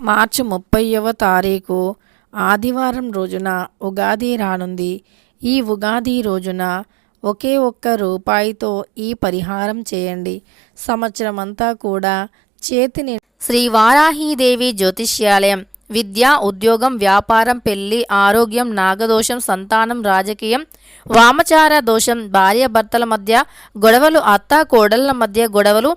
మార్చి ముప్పైవ తారీఖు ఆదివారం రోజున ఉగాది రానుంది. ఈ ఉగాది రోజున ఒకే ఒక్క రూపాయితో ఈ పరిహారం చేయండి. సంవత్సరం అంతా కూడా చేతిని శ్రీ వారాహీదేవి జ్యోతిష్యాలయం విద్య ఉద్యోగం వ్యాపారం పెళ్ళి ఆరోగ్యం నాగదోషం సంతానం రాజకీయం వామచార దోషం భార్యాభర్తల మధ్య గొడవలు అత్త కోడళ్ళ మధ్య గొడవలు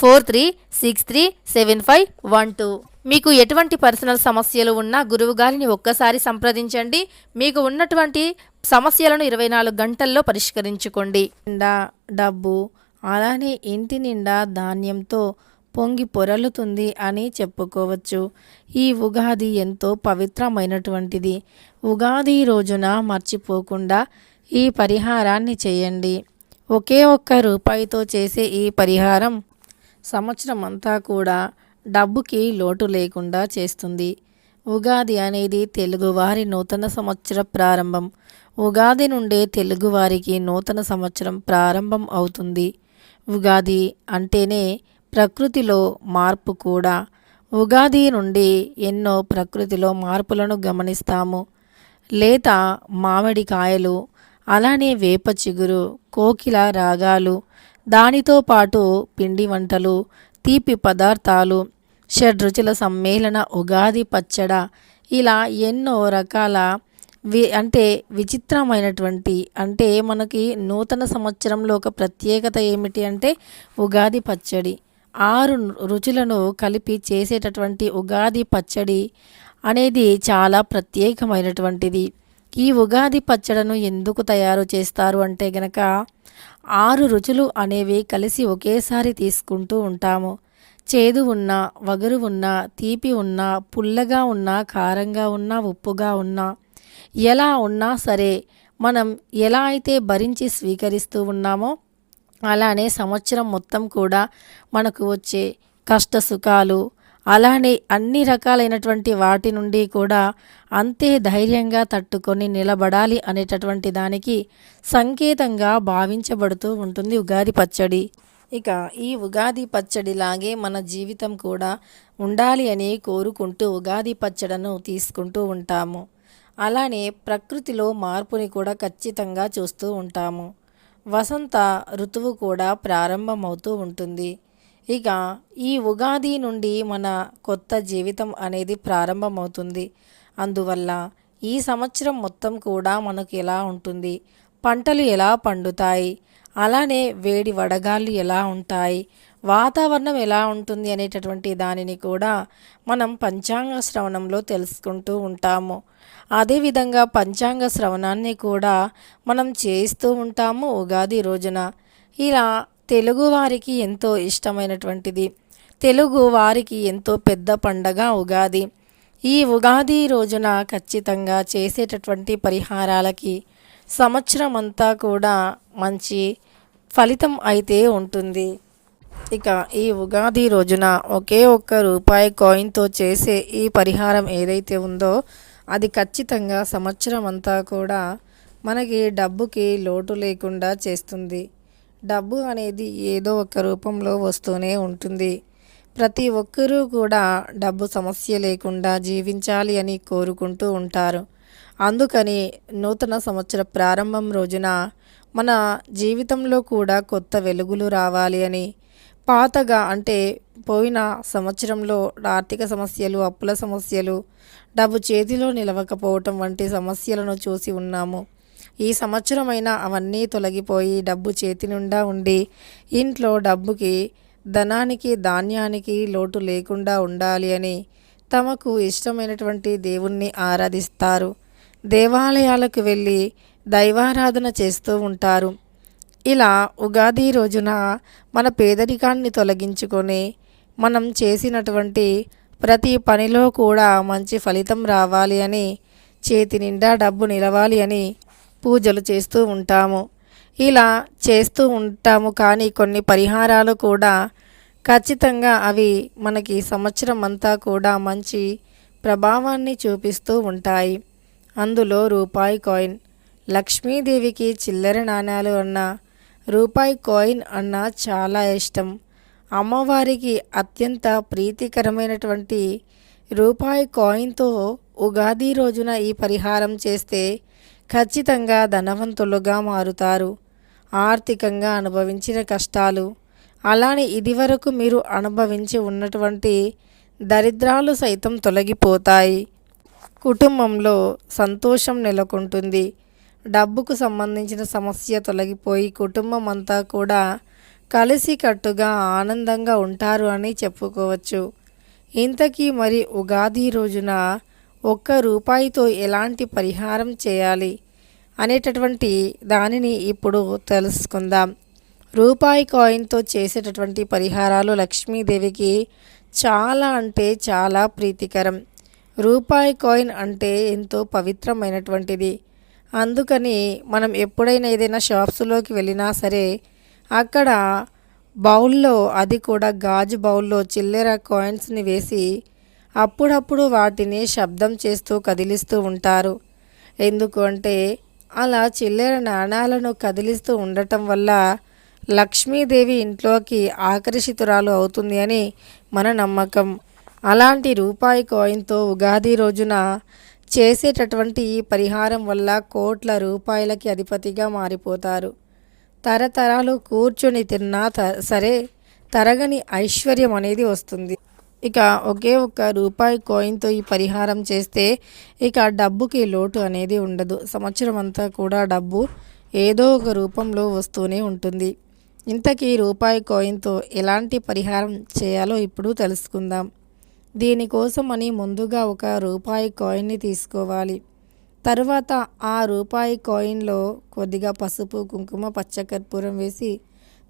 four three six three seven five one two. మీకు ఎటువంటి పర్సనల్ సమస్యలు ఉన్నా గురువు గారిని ఒక్కసారి సంప్రదించండి. మీకు ఉన్నటువంటి సమస్యలను ఇరవై నాలుగు గంటల్లో పరిష్కరించుకోండి. నిండా డబ్బు అలానే ఇంటి నిండా ధాన్యంతో పొంగి పొరలుతుంది అని చెప్పుకోవచ్చు. ఈ ఉగాది ఎంతో పవిత్రమైనటువంటిది. ఉగాది రోజున మర్చిపోకుండా ఈ పరిహారాన్ని చేయండి. ఒకే ఒక్క రూపాయితో చేసే ఈ పరిహారం సంవత్సరం అంతా కూడా డబ్బుకి లోటు లేకుండా చేస్తుంది. ఉగాది అనేది తెలుగువారి నూతన సంవత్సర ప్రారంభం. ఉగాది నుండే తెలుగువారికి నూతన సంవత్సరం ప్రారంభం అవుతుంది. ఉగాది అంటేనే ప్రకృతిలో మార్పు కూడా. ఉగాది నుండి ఎన్నో ప్రకృతిలో మార్పులను గమనిస్తాము. లేత మామిడి కాయలు అలానే వేప చిగురు కోకిల రాగాలు దానితో పాటు పిండి వంటలు తీపి పదార్థాలు షడ్రుచుల సమ్మేళన ఉగాది పచ్చడ ఇలా ఎన్నో రకాల వి అంటే విచిత్రమైనటువంటి అంటే మనకి నూతన సంవత్సరంలో ఒక ప్రత్యేకత ఏమిటి అంటే ఉగాది పచ్చడి. ఆరు రుచులను కలిపి చేసేటటువంటి ఉగాది పచ్చడి అనేది చాలా ప్రత్యేకమైనటువంటిది. ఈ ఉగాది పచ్చడను ఎందుకు తయారు చేస్తారు అంటే గనక ఆరు రుచులు అనేవి కలిసి ఒకేసారి తీసుకుంటూ ఉంటాము. చేదు ఉన్న వగరు ఉన్న తీపి ఉన్న పుల్లగా ఉన్న కారంగా ఉన్న ఉప్పుగా ఉన్నా ఎలా ఉన్నా సరే మనం ఎలా అయితే భరించి స్వీకరిస్తూ ఉన్నామో అలానే సంవత్సరం మొత్తం కూడా మనకు వచ్చే కష్ట సుఖాలు అలానే అన్ని రకాలైనటువంటి వాటి నుండి కూడా అంతే ధైర్యంగా తట్టుకొని నిలబడాలి అనేటటువంటి దానికి సంకేతంగా భావించబడుతూ ఉంటుంది ఉగాది పచ్చడి. ఇక ఈ ఉగాది పచ్చడిలాగే మన జీవితం కూడా ఉండాలి అని కోరుకుంటూ ఉగాది పచ్చడను తీసుకుంటూ ఉంటాము. అలానే ప్రకృతిలో మార్పుని కూడా ఖచ్చితంగా చూస్తూ ఉంటాము. వసంత ఋతువు కూడా ప్రారంభమవుతూ ఉంటుంది. ఇక ఈ ఉగాది నుండి మన కొత్త జీవితం అనేది ప్రారంభమవుతుంది. అందువల్ల ఈ సంవత్సరం మొత్తం కూడా మనకు ఎలా ఉంటుంది? పంటలు ఎలా పండుతాయి? అలానే వేడి వడగాళ్ళు ఎలా ఉంటాయి? వాతావరణం ఎలా ఉంటుంది అనేటటువంటి దానిని కూడా మనం పంచాంగ శ్రవణంలో తెలుసుకుంటూ ఉంటాము. అదేవిధంగా పంచాంగ శ్రవణాన్ని కూడా మనం చేస్తూ ఉంటాము ఉగాది రోజున. ఇలా తెలుగు వారికి ఎంతో ఇష్టమైనటువంటిది. తెలుగు వారికి ఎంతో పెద్ద పండగ ఉగాది. ఈ ఉగాది రోజున ఖచ్చితంగా చేసేటటువంటి పరిహారాలకి సంవత్సరం అంతా కూడా మంచి ఫలితం అయితే ఉంటుంది. ఇక ఈ ఉగాది రోజున ఒకే ఒక్క రూపాయి కాయిన్తో చేసే ఈ పరిహారం ఏదైతే ఉందో అది ఖచ్చితంగా సంవత్సరం అంతా కూడా మనకి డబ్బుకి లోటు లేకుండా చేస్తుంది. డబ్బు అనేది ఏదో ఒక రూపంలో వస్తూనే ఉంటుంది. ప్రతి ఒక్కరూ కూడా డబ్బు సమస్య లేకుండా జీవించాలి అని కోరుకుంటూ ఉంటారు. అందుకని నూతన సంవత్సర ప్రారంభం రోజున మన జీవితంలో కూడా కొత్త వెలుగులు రావాలి అని పాతగా అంటే పోయిన సంవత్సరంలో ఆర్థిక సమస్యలు అప్పుల సమస్యలు డబ్బు చేతిలో నిలవకపోవటం వంటి సమస్యలను చూసి ఉన్నాము. ఈ సంవత్సరమైనా అవన్నీ తొలగిపోయి డబ్బు చేతి నుండా ఉండి ఇంట్లో డబ్బుకి ధనానికి ధాన్యానికి లోటు లేకుండా ఉండాలి అని తమకు ఇష్టమైనటువంటి దేవుణ్ణి ఆరాధిస్తారు. దేవాలయాలకు వెళ్ళి దైవారాధన చేస్తూ ఉంటారు. ఇలా ఉగాది రోజున మన పేదరికాన్ని తొలగించుకొని మనం చేసినటువంటి ప్రతి పనిలో కూడా మంచి ఫలితం రావాలి అని చేతి నిండా డబ్బు నిలవాలి అని పూజలు చేస్తూ ఉంటాము. ఇలా చేస్తూ ఉంటాము. కానీ కొన్ని పరిహారాలు కూడా ఖచ్చితంగా అవి మనకి సంవత్సరం అంతా కూడా మంచి ప్రభావాన్ని చూపిస్తూ ఉంటాయి. అందులో రూపాయి కాయిన్ లక్ష్మీదేవికి చిల్లర నాణ్యాలు అన్న రూపాయి కాయిన్ అన్న చాలా ఇష్టం. అమ్మవారికి అత్యంత ప్రీతికరమైనటువంటి రూపాయి కాయిన్తో ఉగాది రోజున ఈ పరిహారం చేస్తే ఖచ్చితంగా ధనవంతులుగా మారుతారు. ఆర్థికంగా అనుభవించిన కష్టాలు. అలానే ఇదివరకు మీరు అనుభవించి ఉన్నటువంటి దరిద్రాలు సైతం తొలగిపోతాయి. కుటుంబంలో సంతోషం నెలకొంటుంది. డబ్బుకు సంబంధించిన సమస్య తొలగిపోయి కుటుంబం అంతా కూడా కలిసికట్టుగా ఆనందంగా ఉంటారు అని చెప్పుకోవచ్చు. ఇంతకీ మరి ఉగాది రోజున ఒక్క రూపాయితో ఎలాంటి పరిహారం చేయాలి? అనేటటువంటి దానిని ఇప్పుడు తెలుసుకుందాం. రూపాయి కాయిన్తో చేసేటటువంటి పరిహారాలు లక్ష్మీదేవికి చాలా అంటే చాలా ప్రీతికరం. రూపాయి కాయిన్ అంటే ఎంతో పవిత్రమైనటువంటిది. అందుకని మనం ఎప్పుడైనా ఏదైనా షాప్స్లోకి వెళ్ళినా సరే అక్కడ బౌల్లో అది కూడా గాజు బౌల్లో చిల్లెర కాయిన్స్ని వేసి అప్పుడప్పుడు వాటిని శబ్దం చేస్తూ కదిలిస్తూ ఉంటారు. ఎందుకు అంటే అలా చిల్లర నాణాలను కదిలిస్తూ ఉండటం వల్ల లక్ష్మీదేవి ఇంట్లోకి ఆకర్షితురాలు అవుతుంది అని మన నమ్మకం. అలాంటి రూపాయి కాయిన్తో ఉగాది రోజున చేసేటటువంటి ఈ పరిహారం వల్ల కోట్ల రూపాయలకి అధిపతిగా మారిపోతారు. తరతరాలు కూర్చొని తిన్నా త సరే తరగని ఐశ్వర్యం అనేది వస్తుంది. ఇక ఒకే ఒక్క రూపాయి కాయిన్తో ఈ పరిహారం చేస్తే ఇక డబ్బుకి లోటు అనేది ఉండదు. సంవత్సరం అంతా కూడా డబ్బు ఏదో ఒక రూపంలో వస్తూనే ఉంటుంది. ఇంతకీ రూపాయి కాయిన్తో ఎలాంటి పరిహారం చేయాలో ఇప్పుడు తెలుసుకుందాం. దీనికోసం అని ముందుగా ఒక రూపాయి కాయిన్ని తీసుకోవాలి. తరువాత ఆ రూపాయి కాయిన్లో కొద్దిగా పసుపు కుంకుమ పచ్చకర్పూరం వేసి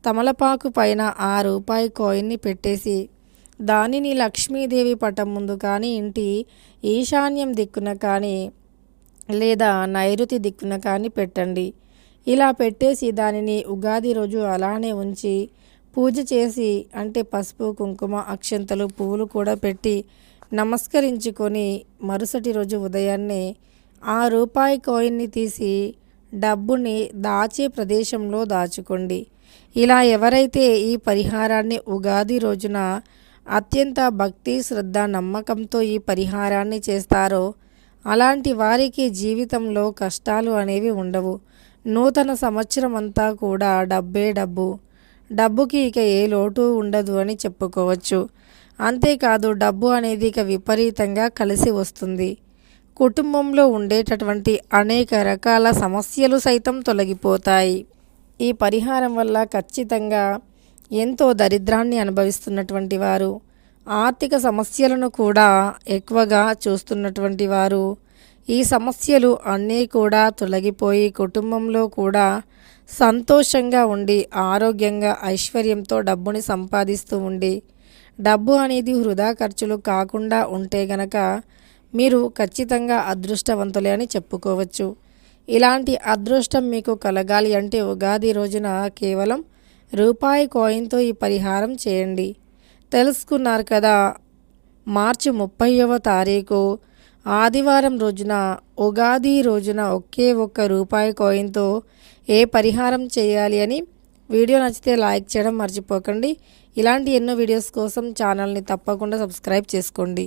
తమలపాకు పైన ఆ రూపాయి కాయిన్ని పెట్టేసి దానిని లక్ష్మీదేవి పటం ముందు కానీ ఇంటి ఈశాన్యం దిక్కున కానీ లేదా నైరుతి దిక్కున కానీ పెట్టండి. ఇలా పెట్టేసి దానిని ఉగాది రోజు అలానే ఉంచి పూజ చేసి అంటే పసుపు కుంకుమ అక్షంతలు పువ్వులు కూడా పెట్టి నమస్కరించుకొని మరుసటి రోజు ఉదయాన్నే ఆ రూపాయి కాయిన్ని తీసి డబ్బుని దాచే ప్రదేశంలో దాచుకోండి. ఇలా ఎవరైతే ఈ పరిహారాన్ని ఉగాది రోజున అత్యంత భక్తి శ్రద్ధ నమ్మకంతో ఈ పరిహారాన్ని చేస్తారో అలాంటి వారికి జీవితంలో కష్టాలు అనేవి ఉండవు. నూతన సంవత్సరం అంతా కూడా డబ్బే డబ్బు. డబ్బుకి ఇక ఏ లోటు ఉండదు అని చెప్పుకోవచ్చు. అంతేకాదు డబ్బు అనేది ఇక విపరీతంగా కలిసి వస్తుంది. కుటుంబంలో ఉండేటటువంటి అనేక రకాల సమస్యలు సైతం తొలగిపోతాయి. ఈ పరిహారం వల్ల ఖచ్చితంగా ఎంతో దరిద్రాన్ని అనుభవిస్తున్నటువంటి వారు ఆర్థిక సమస్యలను కూడా ఎక్కువగా చూస్తున్నటువంటి వారు ఈ సమస్యలు అన్నీ కూడా తొలగిపోయి కుటుంబంలో కూడా సంతోషంగా ఉండి ఆరోగ్యంగా ఐశ్వర్యంతో డబ్బుని సంపాదిస్తూ ఉండి డబ్బు అనేది వృధా ఖర్చులు కాకుండా ఉంటే గనక మీరు ఖచ్చితంగా అదృష్టవంతులే అని చెప్పుకోవచ్చు. ఇలాంటి అదృష్టం మీకు కలగాలి అంటే ఉగాది రోజున కేవలం రూపాయి కాయిన్తో ఈ పరిహారం చేయండి. తెలుసుకున్నారు కదా మార్చి ముప్పైవ తారీఖు ఆదివారం రోజున ఉగాది రోజున ఒకే ఒక్క రూపాయి కాయిన్తో ఏ పరిహారం చేయాలి అని వీడియో నచ్చితే లైక్ చేయడం మర్చిపోకండి. ఇలాంటి ఎన్నో వీడియోస్ కోసం ఛానల్ని తప్పకుండా సబ్స్క్రైబ్ చేసుకోండి.